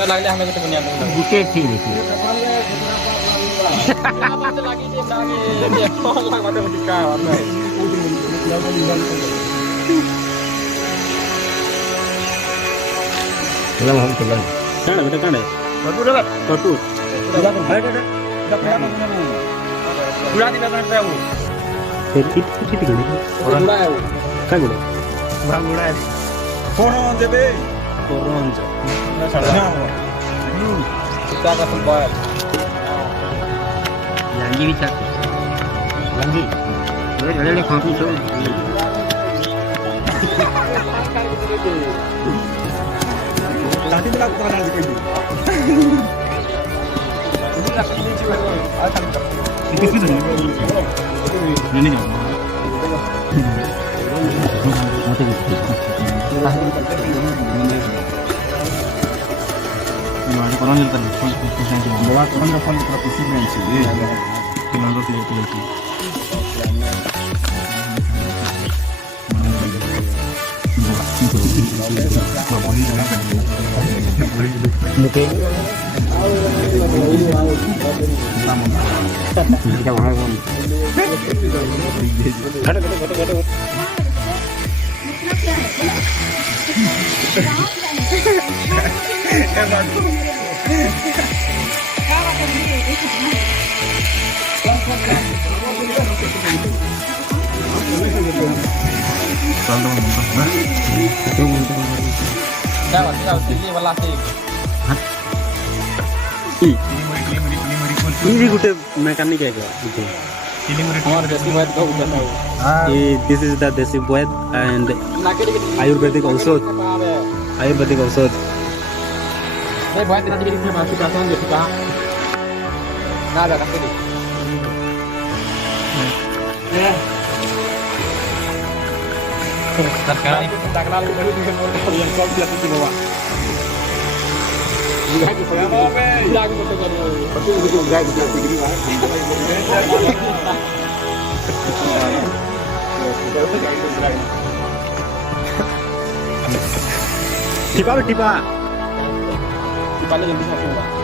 लागले हमें किती पुण्या लागले बुके ठीक आहे lagi dia lagi dia tolak matematika warna तुला म्हणून तुला काय बेटा काय कटू रे कटू तुला तर भाई बेटा बुरा दिला ना जाऊ ते किती गेली बुरा आहे काय बोल बुरा आहे कोण देबे कोरोन kita akan bayar janji bisa janji boleh kopi tu tadi bilang kurang aja gitu ini ni orang yang terus bawa orang yang paling profesional sih kita harus lihat lagi mungkin kita mahal pun ini good mechanic है क्या हमारे देसी वैद का उधर है this is the desi boyd and ayurvedic also नहीं वैद nanti jadi dia masuk kasan dia suka nggak ada kasih sekarang itu kita kenal baru dengan orang yang kau bilang di bawah aku betul betul betul enggak bisa digini lah tiba tiba yang bisa